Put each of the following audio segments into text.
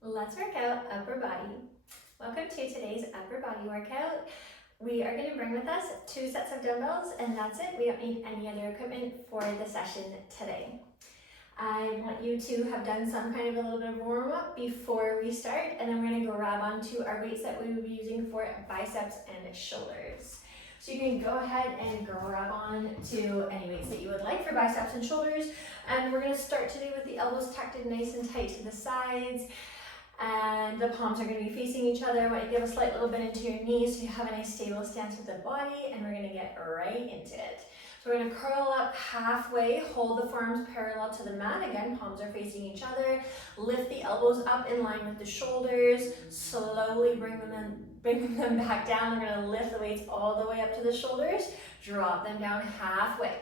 Let's work out upper body. Welcome to today's upper body workout. We are going to bring with us 2 sets of dumbbells, and that's it. We don't need any other equipment for the session today. I want you to have done some kind of a little bit of warm up before we start, and then we're going to grab onto our weights that we will be using for biceps and shoulders. So you can go ahead and grab on to any weights that you would like for biceps and shoulders. And we're going to start today with the elbows tucked in nice and tight to the sides. And the palms are going to be facing each other. I want you to give a slight little bend into your knees so you have a nice stable stance with the body, and we're going to get right into it. So we're going to curl up halfway, hold the forearms parallel to the mat. Again, palms are facing each other. Lift the elbows up in line with the shoulders. Slowly bring them back down. We're going to lift the weights all the way up to the shoulders. Drop them down halfway.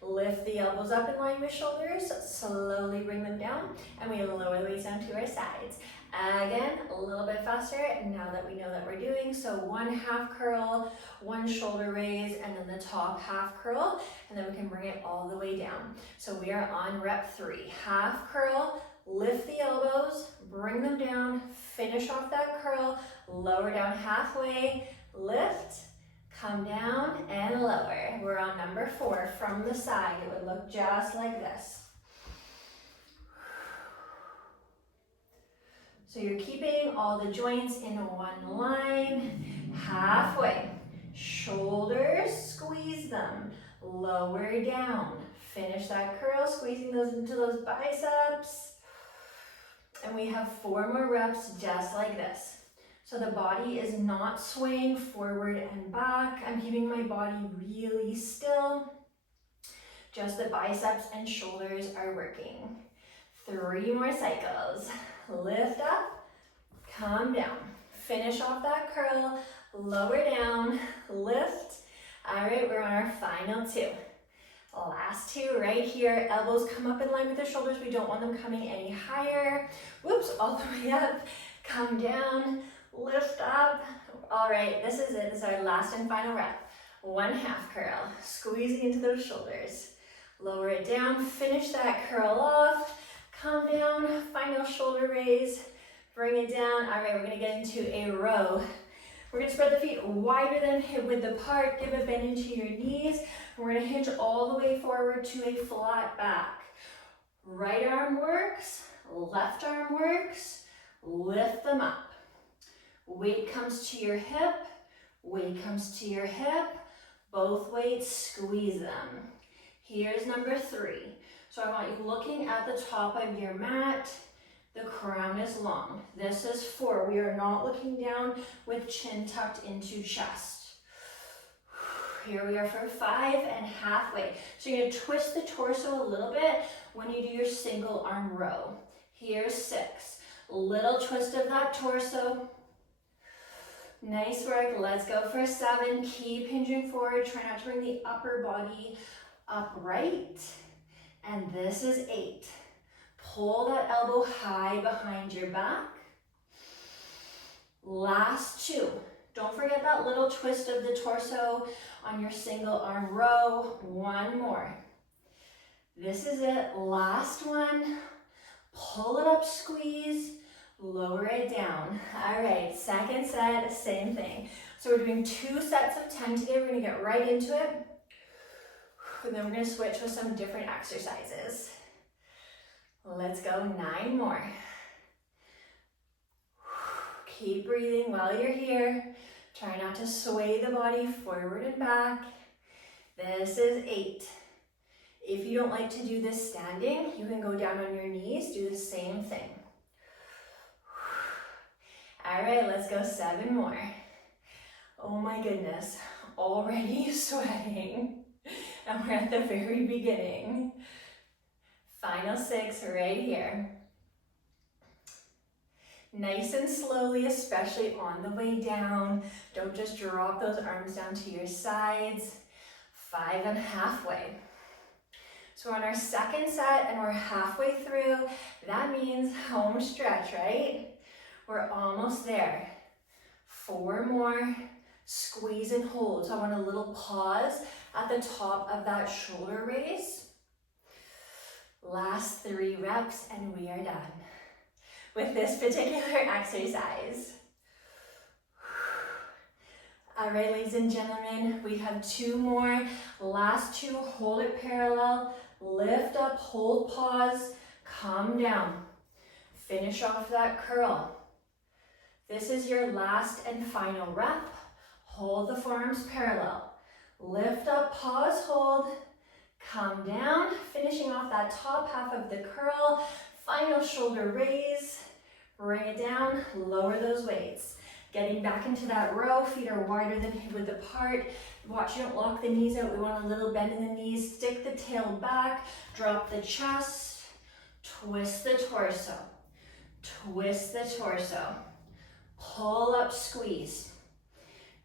Lift the elbows up in line with shoulders. Slowly bring them down, and we lower the weights down to our sides. Again, a little bit faster now that we know that we're doing. So 1 half curl, 1 shoulder raise, and then the top half curl, and then we can bring it all the way down. So we are on rep 3. Half curl, lift the elbows, bring them down, finish off that curl, lower down halfway, lift, come down and lower. We're on number 4 from the side. It would look just like this. So you're keeping all the joints in one line, halfway. Shoulders, squeeze them, lower down. Finish that curl, squeezing those into those biceps. And we have 4 more reps just like this. So the body is not swaying forward and back. I'm keeping my body really still. Just the biceps and shoulders are working. 3 more cycles. Lift up, come down. Finish off that curl, lower down, lift. All right, we're on our final 2. Last 2 right here. Elbows come up in line with the shoulders. We don't want them coming any higher. Whoops, all the way up. Come down, lift up. All right, this is it. This is our last and final rep. 1 half curl, squeezing into those shoulders. Lower it down, finish that curl off. Come down, final shoulder raise, bring it down. All right, we're gonna get into a row. We're gonna spread the feet wider than hip width apart, give a bend into your knees. We're gonna hinge all the way forward to a flat back. Right arm works, left arm works, lift them up. Weight comes to your hip, weight comes to your hip, both weights, squeeze them. Here's number 3. So I want you looking at the top of your mat. The crown is long. This is 4. We are not looking down with chin tucked into chest. Here we are for 5 and halfway. So you're going to twist the torso a little bit when you do your single arm row. Here's 6. Little twist of that torso. Nice work. Let's go for 7. Keep hinging forward. Try not to bring the upper body upright. And this is 8. Pull that elbow high behind your back. Last 2. Don't forget that little twist of the torso on your single arm row. 1 more. This is it. Last one. Pull it up, squeeze, lower it down. All right, second set, same thing. So we're doing 2 sets of 10 today. We're gonna get right into it. And then we're going to switch with some different exercises. Let's go 9 more. Keep breathing while you're here. Try not to sway the body forward and back. This is 8. If you don't like to do this standing, you can go down on your knees, do the same thing. All right, let's go 7 more. Oh my goodness, already sweating. And we're at the very beginning. Final 6 right here. Nice and slowly, especially on the way down. Don't just drop those arms down to your sides. 5 and halfway. So we're on our second set and we're halfway through. That means home stretch, right? We're almost there. 4 more. Squeeze and hold. So I want a little pause at the top of that shoulder raise. Last 3 reps and we are done. with this particular exercise. All right, ladies and gentlemen, we have 2 more. Last 2, hold it parallel, lift up, hold, pause, come down. Finish off that curl. This is your last and final rep. Hold the forearms parallel. Lift up, pause, hold, come down, finishing off that top half of the curl. Final shoulder raise, bring it down, lower those weights. Getting back into that row, feet are wider than hip width apart. Watch you don't lock the knees out. We want a little bend in the knees. Stick the tail back, drop the chest, twist the torso. Twist the torso. Pull up, squeeze.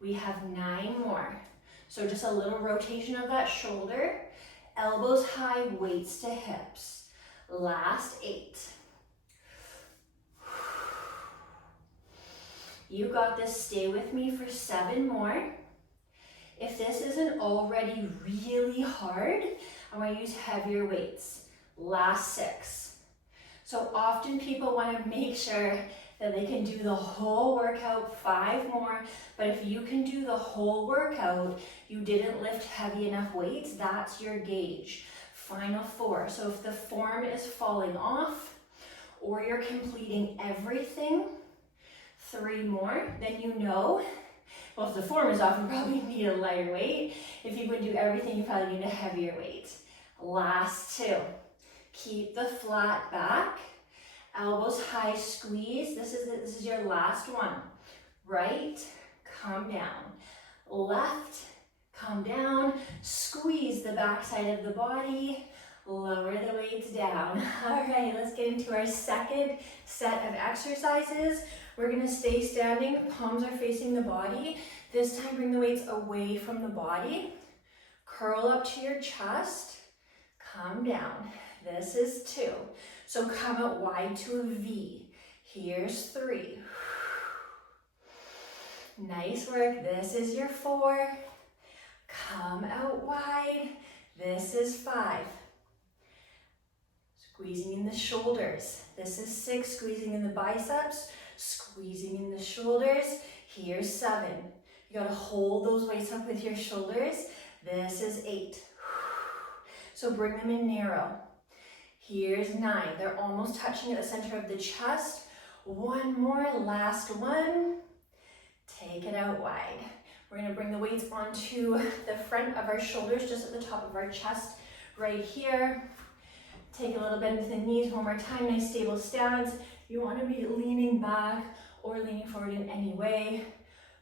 We have 9 more. So just a little rotation of that shoulder. Elbows high, weights to hips. Last 8. You got this. Stay with me for 7 more. If this isn't already really hard, I want to use heavier weights. Last 6. So often people want to make sure that they can do the whole workout, 5 more, but if you can do the whole workout, you didn't lift heavy enough weights, that's your gauge. Final 4. So if the form is falling off, or you're completing everything, 3 more, then you know, well, if the form is off, you probably need a lighter weight. If you would do everything, you probably need a heavier weight. Last 2. Keep the flat back. Elbows high, squeeze. This is your last one. Right, come down. Left, come down. Squeeze the back side of the body. Lower the weights down. All right, let's get into our second set of exercises. We're gonna stay standing, palms are facing the body. This time, bring the weights away from the body. Curl up to your chest, come down. This is 2. So come out wide to a V. Here's 3. Nice work. This is your 4. Come out wide. This is 5. Squeezing in the shoulders. This is 6. Squeezing in the biceps. Squeezing in the shoulders. Here's 7. You gotta hold those weights up with your shoulders. This is 8. So bring them in narrow. Here's 9. They're almost touching at the center of the chest. 1 more, last one. Take it out wide. We're gonna bring the weights onto the front of our shoulders, just at the top of our chest, right here. Take a little bend with the knees. One more time, nice stable stance. You wanna be leaning back or leaning forward in any way.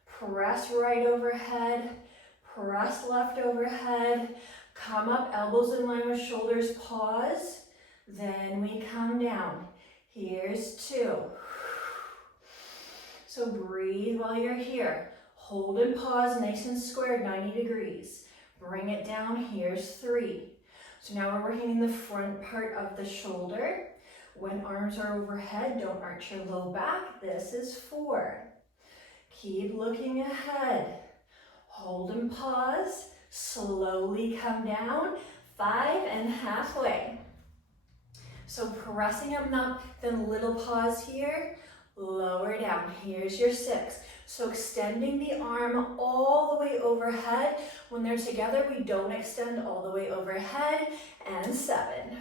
Press right overhead, press left overhead. Come up, elbows in line with shoulders, pause. Then we come down. Here's 2. So breathe while you're here. Hold and pause, nice and square, 90 degrees. Bring it down, here's 3. So now we're working in the front part of the shoulder. When arms are overhead, don't arch your low back. This is 4. Keep looking ahead. Hold and pause, slowly come down, 5 and halfway. So pressing them up, then little pause here, lower down. Here's your 6. So extending the arm all the way overhead. When they're together, we don't extend all the way overhead. And 7.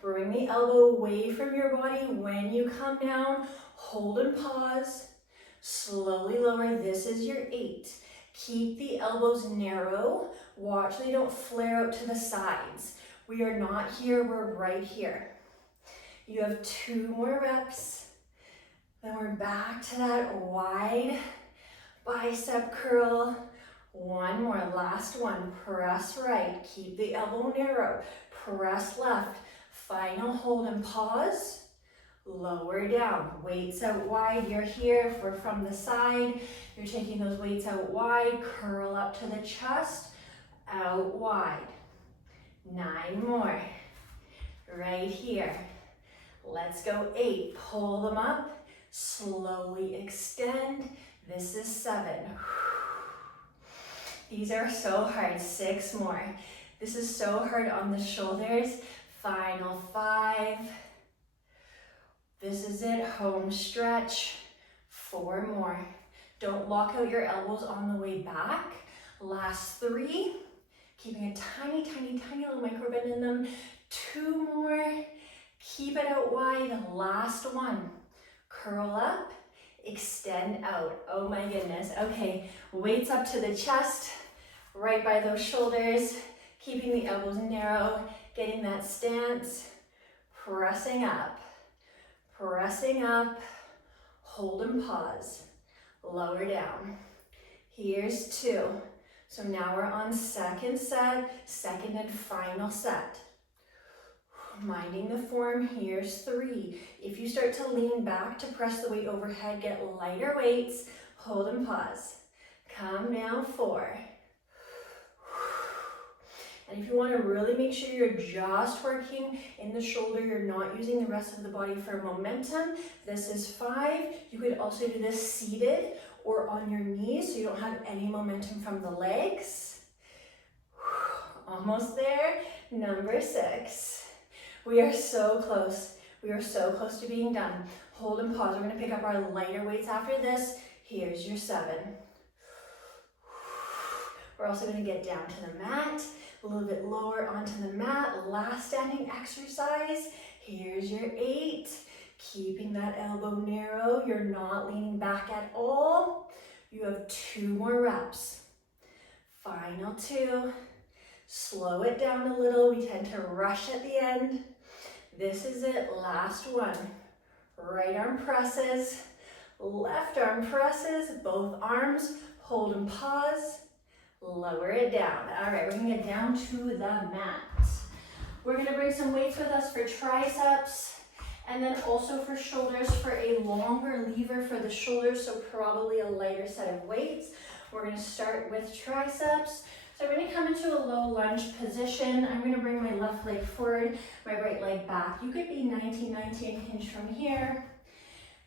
Bring the elbow away from your body when you come down. Hold and pause. Slowly lower. This is your 8. Keep the elbows narrow. Watch they don't flare out to the sides. We are not here, we're right here. You have 2 more reps. Then we're back to that wide bicep curl. 1 more, last one. Press right, keep the elbow narrow. Press left, final hold and pause. Lower down, weights out wide. You're here, if we're from the side, you're taking those weights out wide. Curl up to the chest, out wide. 9 more, right here. Let's go 8, pull them up, slowly extend. This is 7. These are so hard, 6 more. This is so hard on the shoulders. Final 5. This is it, home stretch. 4 more. Don't lock out your elbows on the way back. Last 3. Keeping a tiny, tiny, tiny little micro bend in them. 2 more. Keep it out wide. Last 1. Curl up, extend out. Oh my goodness. Okay, weights up to the chest, right by those shoulders, keeping the elbows narrow, getting that stance, pressing up, hold and pause, lower down. Here's 2. So now we're on second set, second and final set. Minding the form, here's 3. If you start to lean back to press the weight overhead, get lighter weights, hold and pause. Come down, 4. And if you want to really make sure you're just working in the shoulder, you're not using the rest of the body for momentum, this is 5. You could also do this seated or on your knees so you don't have any momentum from the legs. Almost there. Number 6. We are so close. We are so close to being done. Hold and pause. We're going to pick up our lighter weights after this. Here's your 7. We're also going to get down to the mat, a little bit lower onto the mat. Last standing exercise. Here's your 8. Keeping that elbow narrow. You're not leaning back at all. You have 2 more reps. Final 2. Slow it down a little. We tend to rush at the end. This is it, last 1. Right arm presses, left arm presses, both arms, hold and pause, lower it down. All right, we're gonna get down to the mat. We're gonna bring some weights with us for triceps and then also for shoulders for a longer lever for the shoulders, so probably a lighter set of weights. We're gonna start with triceps. So I'm going to come into a low lunge position. I'm going to bring my left leg forward, my right leg back. You could be 90-90 and hinge from here.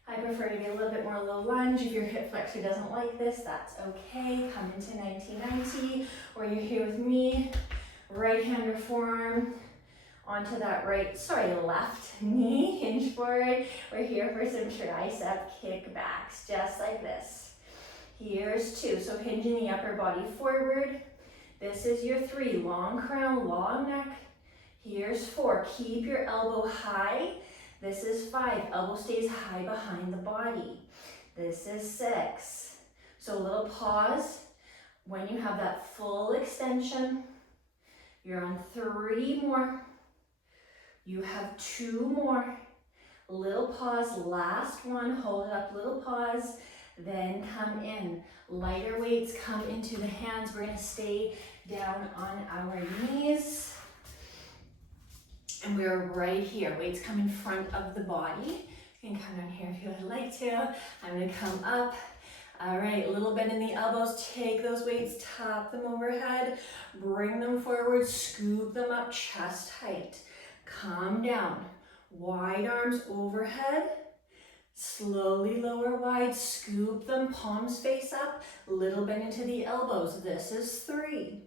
I prefer to be a little bit more low lunge. If your hip flexor doesn't like this, that's okay. Come into 90-90, or you're here with me. Right hand or forearm onto that left knee, hinge forward. We're here for some tricep kickbacks, just like this. Here's 2, so hinging the upper body forward. This is your 3, long crown, long neck. Here's 4, keep your elbow high. This is 5, elbow stays high behind the body. This is 6. So a little pause. When you have that full extension, you're on 3 more. You have 2 more. Little pause, last 1, hold it up, little pause. Then come in. Lighter weights come into the hands. We're going to stay down on our knees. And we're right here. Weights come in front of the body. You can come down here if you would like to. I'm going to come up. All right, a little bend in the elbows. Take those weights, tap them overhead. Bring them forward, scoop them up, chest height. Come down. Wide arms overhead. Slowly lower wide, scoop them, palms face up, little bend into the elbows. This is 3.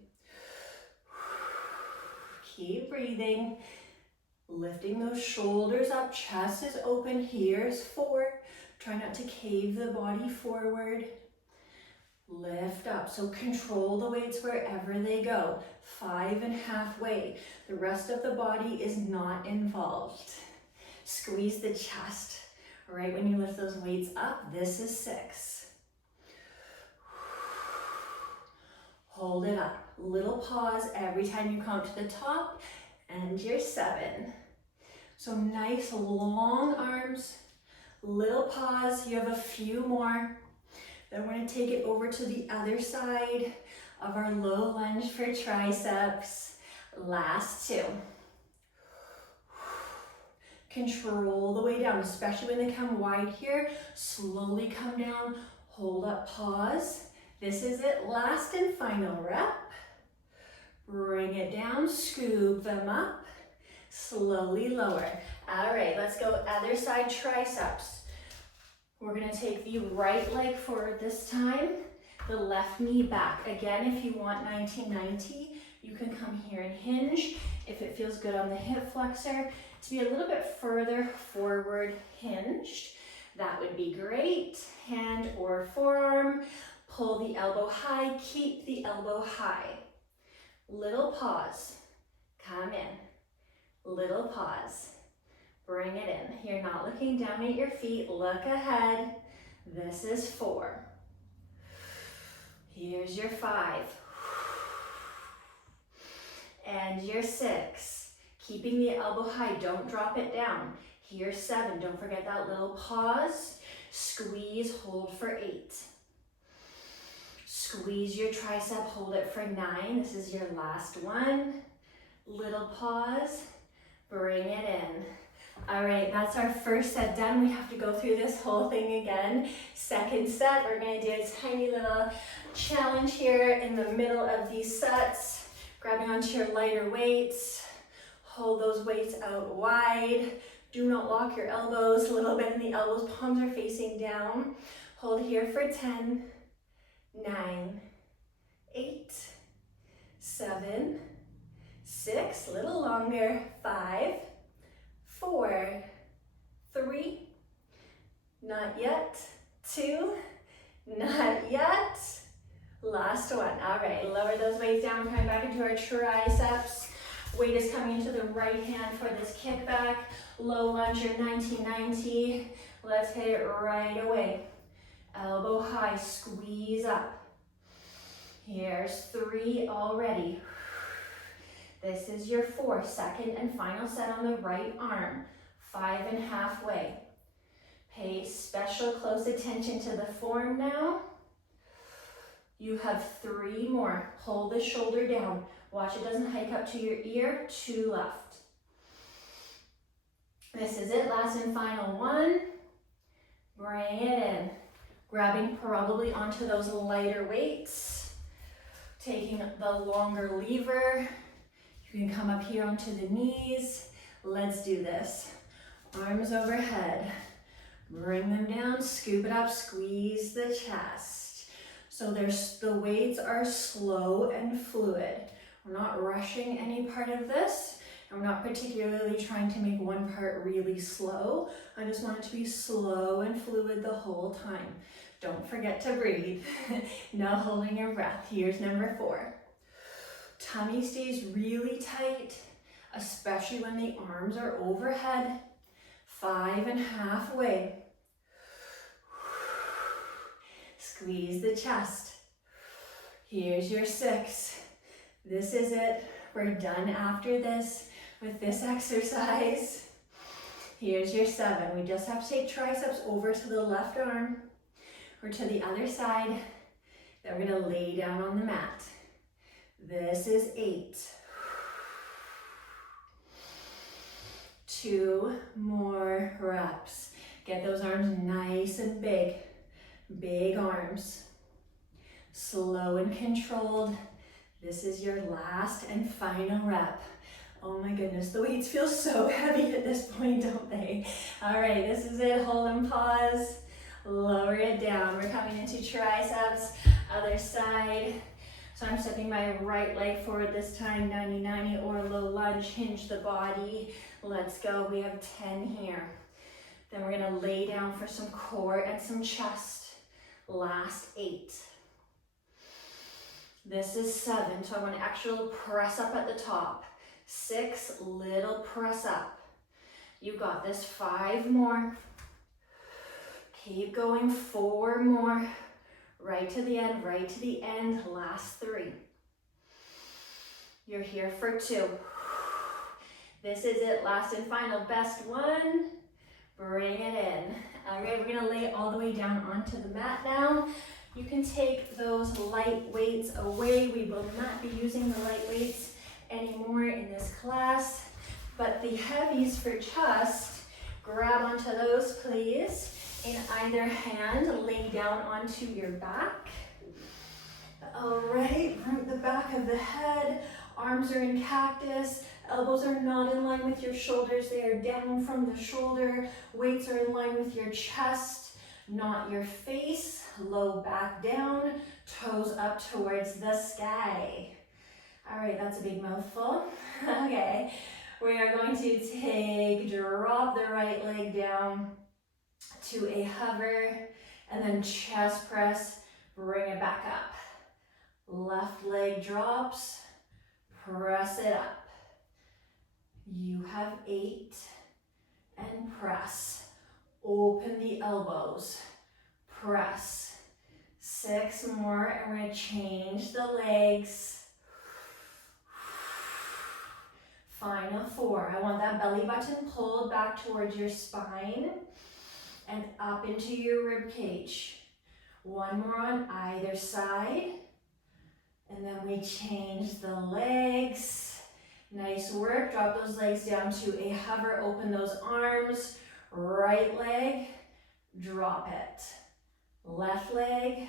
Keep breathing. Lifting those shoulders up, chest is open. Here's 4. Try not to cave the body forward. Lift up, so control the weights wherever they go. 5 and halfway. The rest of the body is not involved. Squeeze the chest. Right when you lift those weights up, this is 6. Hold it up. Little pause every time you come to the top, and you're 7. So nice long arms, little pause. You have a few more. Then we're going to take it over to the other side of our low lunge for triceps. Last 2. Control the way down, especially when they come wide here. Slowly come down, hold up, pause. This is it, last and final rep. Bring it down, scoop them up, slowly lower. All right, let's go other side triceps. We're gonna take the right leg forward this time, the left knee back. Again, if you want 90-90, you can come here and hinge. If it feels good on the hip flexor, to be a little bit further forward hinge. hinged, that would be great. Hand or forearm, pull the elbow high, keep the elbow high. Little pause, come in, little pause, bring it in. You're not looking down at your feet, look ahead. This is 4. Here's your 5. And your 6. Keeping the elbow high, don't drop it down. Here's 7, don't forget that little pause. Squeeze, hold for 8. Squeeze your tricep, hold it for 9. This is your last one. Little pause, bring it in. All right, that's our first set done. We have to go through this whole thing again. Second set, we're gonna do a tiny little challenge here in the middle of these sets. Grabbing onto your lighter weights. Hold those weights out wide. Do not lock your elbows. A little bit in the elbows, palms are facing down. Hold here for 10, 9, 8, 7, 6, a little longer, 5, 4, 3, not yet, 2, not yet, last one. All right, lower those weights down, coming back into our triceps. Weight is coming into the right hand for this kickback. Low lunge, your 1990. Let's hit it right away. Elbow high, squeeze up. Here's 3 already. This is your 4, second and final set on the right arm. 5 and halfway. Pay special close attention to the form now. You have 3 more. Hold the shoulder down. Watch it doesn't hike up to your ear. 2 left. This is it, last and final one. Bring it in. Grabbing probably onto those lighter weights. Taking the longer lever. You can come up here onto the knees. Let's do this. Arms overhead. Bring them down, scoop it up, squeeze the chest. So the weights are slow and fluid. We're not rushing any part of this. And we're not particularly trying to make one part really slow. I just want it to be slow and fluid the whole time. Don't forget to breathe. No holding your breath. Here's number 4. Tummy stays really tight, especially when the arms are overhead. 5 and halfway. Squeeze the chest. Here's your 6. This is it. We're done after this with this exercise. Here's your 7. We just have to take triceps over to the left arm or to the other side. Then we're gonna lay down on the mat. This is 8. 2 more reps. Get those arms nice and big. Big arms. Slow and controlled. This is your last and final rep. Oh my goodness, the weights feel so heavy at this point, don't they? All right, this is it. Hold and pause. Lower it down. We're coming into triceps. Other side. So I'm stepping my right leg forward this time, 90-90 or low lunge, hinge the body. Let's go, we have 10 here. Then we're gonna lay down for some core and some chest. Last 8. This is 7, so I want to actually press up at the top. 6, little press up. You got this. 5 more. Keep going. 4 more. Right to the end, right to the end. Last 3. You're here for 2. This is it, last and final, best one. Bring it in. All right, we're gonna lay all the way down onto the mat now. You can take those light weights away. We will not be using the light weights anymore in this class, but the heavies for chest, grab onto those please. In either hand, lay down onto your back. All right, root the back of the head. Arms are in cactus. Elbows are not in line with your shoulders. They are down from the shoulder. Weights are in line with your chest, not your face. Low back down, toes up towards the sky. All right, that's a big mouthful. Okay, we are going to drop the right leg down. to a hover, and then chest press, bring it back up. Left leg drops, press it up. You have 8, and press. Open the elbows, press. 6 more, and we're gonna change the legs. Final 4. I want that belly button pulled back towards your spine and up into your rib cage. 1 more on either side. And then we change the legs. Nice work. Drop those legs down to a hover. Open those arms. Right leg, drop it. Left leg,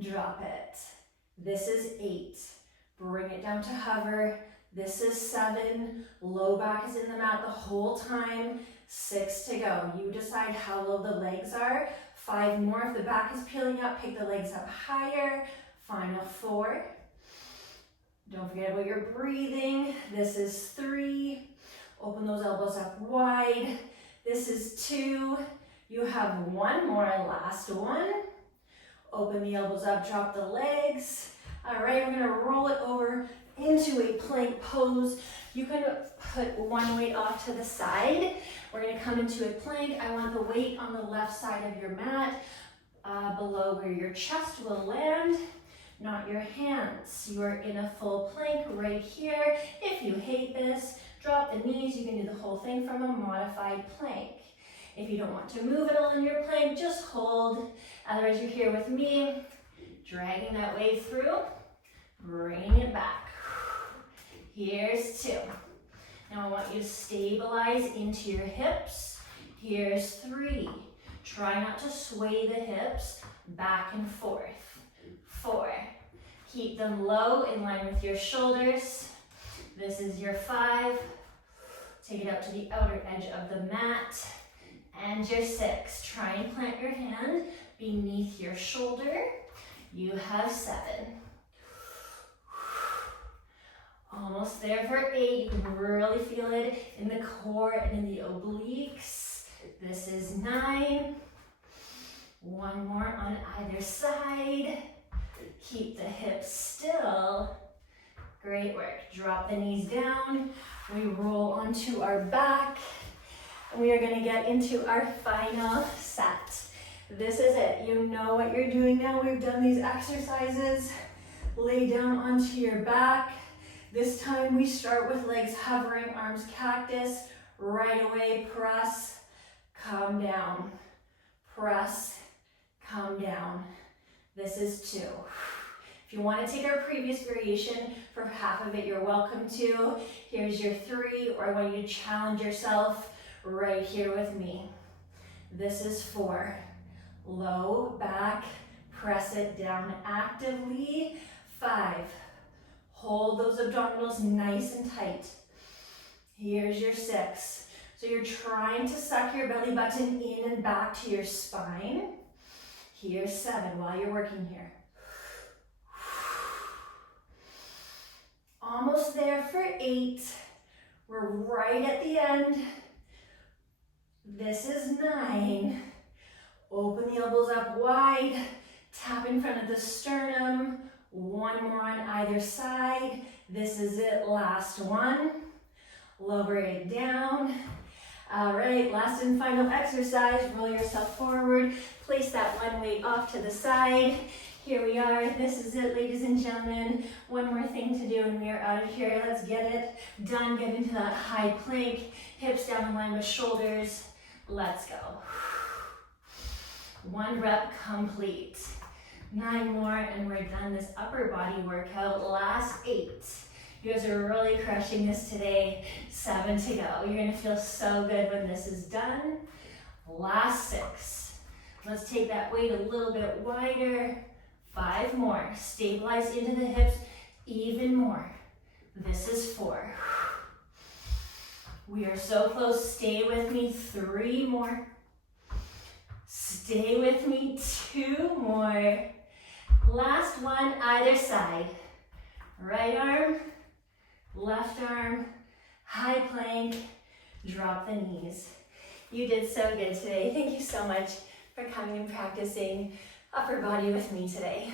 drop it. This is 8. Bring it down to hover. This is 7. Low back is in the mat the whole time. 6 to go. You decide how low the legs are. 5 more. If the back is peeling up, pick the legs up higher. Final 4. Don't forget about your breathing. This is 3. Open those elbows up wide. This is 2. You have 1 more, last one. Open the elbows up, drop the legs. All right, we're gonna roll it over into a plank pose. You can put one weight off to the side. We're gonna come into a plank. I want the weight on the left side of your mat, below where your chest will land, not your hands. You are in a full plank right here. If you hate this, drop the knees. You can do the whole thing from a modified plank. If you don't want to move at all in your plank, just hold. Otherwise, you're here with me, dragging that weight through, bringing it back. Here's 2. Now I want you to stabilize into your hips. Here's 3. Try not to sway the hips back and forth. 4. Keep them low in line with your shoulders. This is your 5. Take it out to the outer edge of the mat. And your 6. Try and plant your hand beneath your shoulder. You have 7. Almost there for 8. You can really feel it in the core and in the obliques. This is 9. 1 more on either side. Keep the hips still. Great work. Drop the knees down. We roll onto our back. And we are going to get into our final set. This is it. You know what you're doing now. We've done these exercises. Lay down onto your back. This time we start with legs hovering, arms cactus. Right away, press, come down. Press, come down. This is 2. If you want to take our previous variation for half of it, you're welcome to. Here's your 3, or I want you to challenge yourself right here with me. This is 4. Low back, press it down actively. 5. Hold those abdominals nice and tight. Here's your 6. So you're trying to suck your belly button in and back to your spine. Here's 7 while you're working here. Almost there for 8. We're right at the end. This is 9. Open the elbows up wide. Tap in front of the sternum. 1 more on either side. This is it, last one. Lower it down. All right, last and final exercise. Roll yourself forward. Place that one weight off to the side. Here we are. This is it, ladies and gentlemen. One more thing to do and we are out of here. Let's get it done. Get into that high plank. Hips down in line with shoulders. Let's go. 1 rep complete. 9 more and we're done this upper body workout. Last 8. You guys are really crushing this today. 7 to go. You're gonna feel so good when this is done. Last 6. Let's take that weight a little bit wider. 5 more. Stabilize into the hips even more. This is 4. We are so close. Stay with me. 3 more. Stay with me. 2 more. Last one, either side. Right arm, left arm, high plank, drop the knees. You did so good today. Thank you so much for coming and practicing upper body with me today.